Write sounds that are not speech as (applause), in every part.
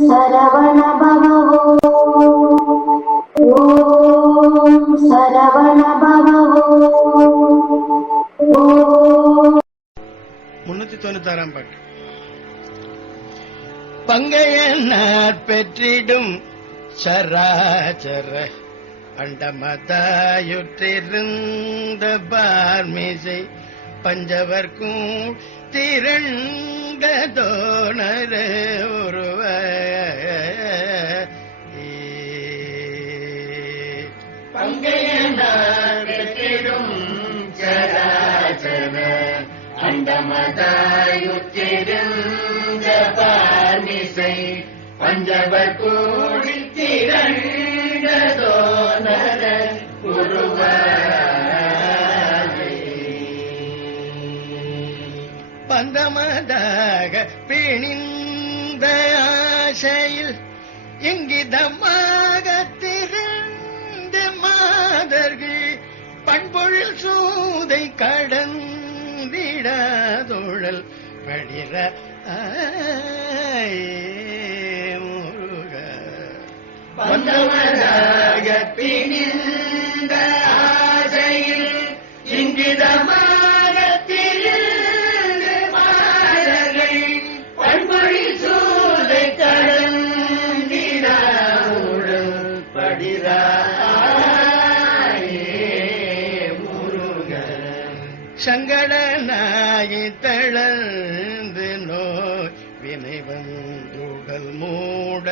சரவண பவோ ஓம் சரவண பவோ முன்னூத்தி தொண்ணூத்தாறாம் பாட்டு. பங்கையனார் பெற்றிடும் சராச்சர அண்டமதாயுற்றிருந்த பார்மிசை பஞ்சவர்க்கும் திரண்ட தோணர ஒருவ பங்கையனார் பெற்றிடும் சராச்சர அண்டமதாயுற்றிருந்த பஞ்சவர் கூடி திரண்டதோ நர இணிந்த ஆசையில் இங்கிதமாக திரண்ட மாதர்கள் பண்பொழில் சூதை கடந்திடாதொழல் படிர முருக. பிணிந்த ஆசையில் இங்கிதமாக வந்துடல் மூட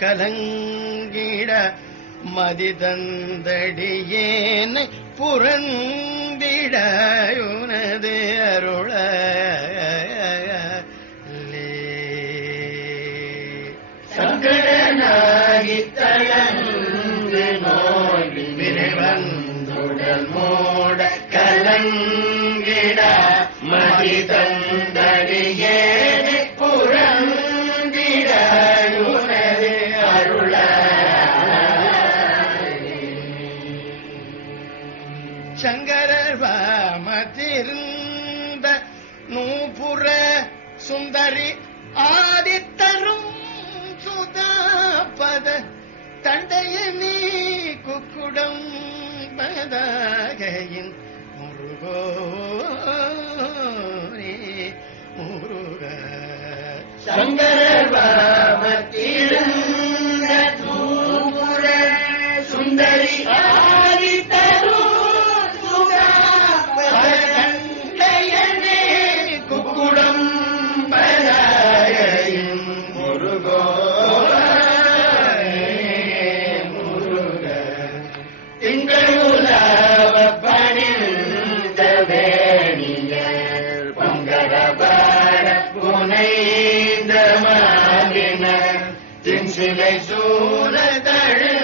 கலங்கிட மதி தந்தடியேனை புறந்திட உனது அருள சங்கடனாகி தளர்ந்து நோய் வினை வந்துடல் மூட கலங்கிட மதி சங்கரர் வாமதிருந்த நூபுற சுந்தரி ஆதித்தரும் சுதாபத தண்டைய நீ குக்குடம் பதாகையின் முருகோரே முருக. சங்கர دن سے میں سور دڑ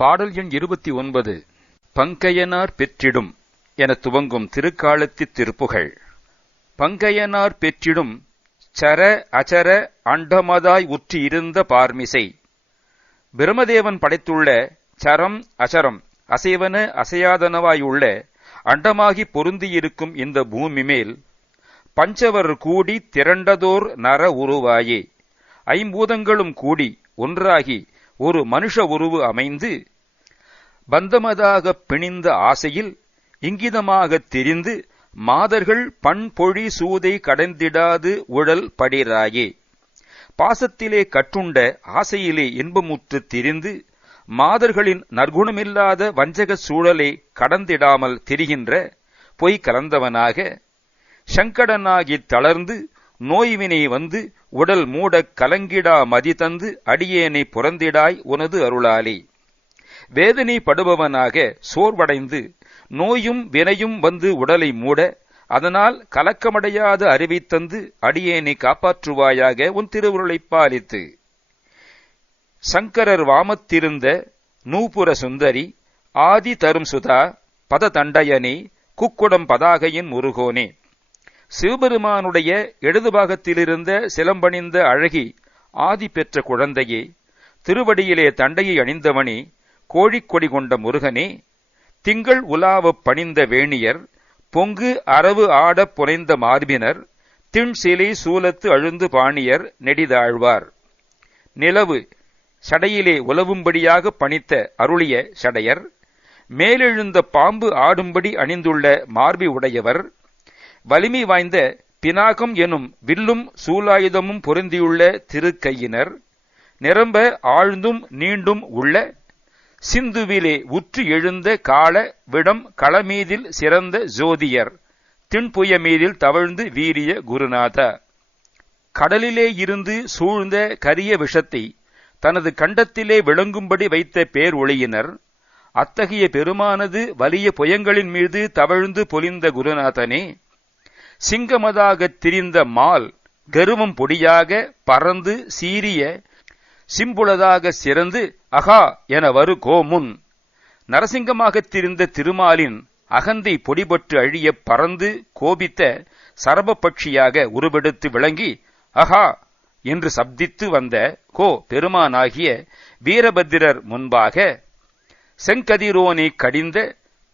பாடல் எண் இருபத்தி ஒன்பது பங்கையனார் பெற்றிடும் என துவங்கும் திருக்காலத்தி திருப்புகழ் பங்கையனார் பெற்றிடும் சர அச்சர அண்டமதாய் உற்றியிருந்த இருந்த பார்மிசை. பிரமதேவன் படைத்துள்ள சரம் அசரம் அசைவன அசையாதனவாயுள்ள அண்டமாகி பொருந்தியிருக்கும் இந்த பூமி மேல் பஞ்சவர் கூடி திரண்டதோர் நர உருவாயே. ஐம்பூதங்களும் கூடி ஒன்றாகி ஒரு மனுஷ உருவு அமைந்து பந்தமதாகப் பிணிந்த ஆசையில் இங்கிதமாகத் திரிந்து மாதர்கள் பண்பொழி சூதை கடந்திடாது உழல் படிராயே. பாசத்திலே கட்டுண்ட ஆசையிலே இன்பமுற்று திரிந்து மாதர்களின் நற்குணமில்லாத வஞ்சக சூழலை கடந்திடாமல் திரிகின்ற பொய் கலந்தவனாக சங்கடனாகித் தளர்ந்து நோய்வினை வந்து உடல் மூடக் கலங்கிடா மதி தந்து அடியேனை புறந்திடாய் உனது அருளாலே. வேதனை படுபவனாக சோர்வடைந்து நோயும் வினையும் வந்து உடலை மூட அதனால் கலக்கமடையாத அறிவை தந்து அடியேனை காப்பாற்றுவாயாக உன் திருவுருளைப் பாலித்து. சங்கரர் வாமத்திருந்த நூபுர சுந்தரி ஆதி தரும் சுதா பததண்டயனே குக்குடம் பதாகையின் முருகோனே. சிவபெருமானுடைய இடது பாகத்திலிருந்த சிலம்பணிந்த அழகி ஆதி பெற்ற குழந்தையே திருவடியிலே தண்டையை அணிந்தவனே கோழிக்கொடி கொண்ட முருகனே திங்கள் உலாவப் பணிந்த வேணியர் பொங்கு அரவு ஆடப் புனைந்த மார்பினர் திண் சிலை சூலத்து அழுந்து பாணியர் நெடிதாழ்வார். நிலவு சடையிலே உலவும்படியாக பணித்த அருளிய சடையர் மேலெழுந்த பாம்பு ஆடும்படி அணிந்துள்ள மார்பி உடையவர் வலிமை வாய்ந்த பினாகம் எனும் வில்லும் சூலாயுதமும் பொருந்தியுள்ள திருக்கையினர் நிரம்ப ஆழ்ந்தும் நீண்டும் உள்ள சிந்துவிலே உற்று எழுந்த கால விடம் களமீதில் சிறந்த ஜோதியர் திண்புய மீதில் தவழ்ந்து வீரிய குருநாத. கடலிலே இருந்து சூழ்ந்த கரிய விஷத்தை தனது கண்டத்திலே விளங்கும்படி வைத்த பேர் ஒளியினர் அத்தகைய பெருமானது வலிய புயங்களின் மீது தவழ்ந்து பொலிந்த குருநாதனே சிங்கமதாகத் திரிந்த மால் கருவம் பொடியாக பறந்து சீரிய சிம்புளதாக சிறந்து அகா என வரு கோமுன். நரசிங்கமாகத் திரிந்த திருமாலின் அகந்தை பொடிபட்டு அழிய பறந்து கோபித்த சரபபட்சியாக உருவெடுத்து விளங்கி அஹா என்று சப்தித்து வந்த கோ பெருமானாகிய வீரபத்திரர் முன்பாக செங்கதிரோனை கடிந்த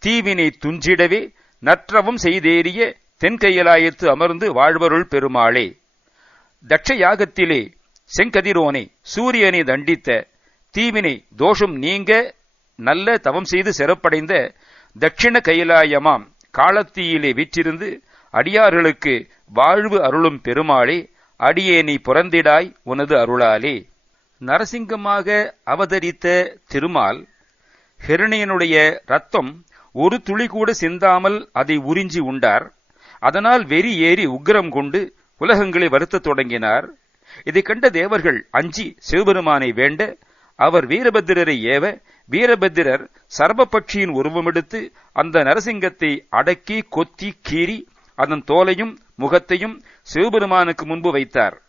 தீவினை துஞ்சிடவே நற்றவும் செய்தேறிய தென்கையலாயத்து அமர்ந்து வாழ்வருள் பெருமாளே. தட்ச யாகத்திலே செங்கதிரோனை சூரியனை தண்டித்த தீவினை தோஷம் நீங்க நல்ல தவம் செய்து சிறப்படைந்த தட்சிண கைலாயமாம் காலத்தீயிலே வீற்றிருந்து அடியார்களுக்கு வாழ்வு அருளும் பெருமாளே அடியேனை புறந்திடாய் உனது அருளாலே. நரசிங்கமாக அவதரித்த திருமால் ஹிரணியனுடைய ரத்தம் ஒரு துளி கூட சிந்தாமல் அதை உறிஞ்சி உண்டார். அதனால் வெறி ஏறி உக்கிரம் கொண்டு உலகங்களை வருத்தத் தொடங்கினார். இதைக் கண்ட தேவர்கள் அஞ்சி சிவபெருமானை வேண்ட அவர் வீரபத்திரரை ஏவ வீரபத்திரர் சர்வபக்ஷியின் உருவமெடுத்து அந்த நரசிங்கத்தை அடக்கி கொத்தி கீறி அதன் தோலையும் முகத்தையும் சிவபெருமானுக்கு முன்பு வைத்தார்.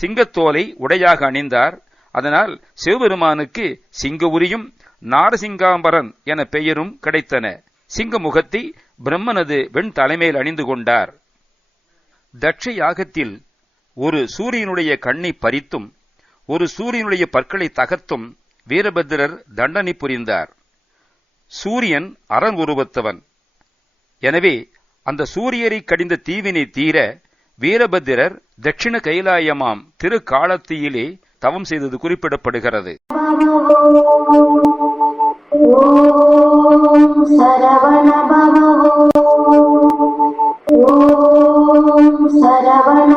சிங்கத்தோலை உடையாக அணிந்தார். அதனால் சிவபெருமானுக்கு சிங்க உரியும் நாரசிங்காம்பரன் என பெயரும் கிடைத்தன. சிங்க முகத்தை பிரம்மனது வெண் தலைமையில் அணிந்து கொண்டார். தட்ச யாகத்தில் ஒரு சூரியனுடைய கண்ணை பறித்தும் ஒரு சூரியனுடைய பற்களை தகர்த்தும் வீரபத்திரர் தண்டனை புரிந்தார். சூரியன் அரண் உருவத்தவன். எனவே அந்த சூரியரை கடிந்த தீவினை தீர வீரபத்திரர் தட்சிண கைலாயமாம் திரு காலத்தியிலே தவம் செய்தது குறிப்பிடப்படுகிறது. (laughs) సరవణ భవ. ఓం సరవణ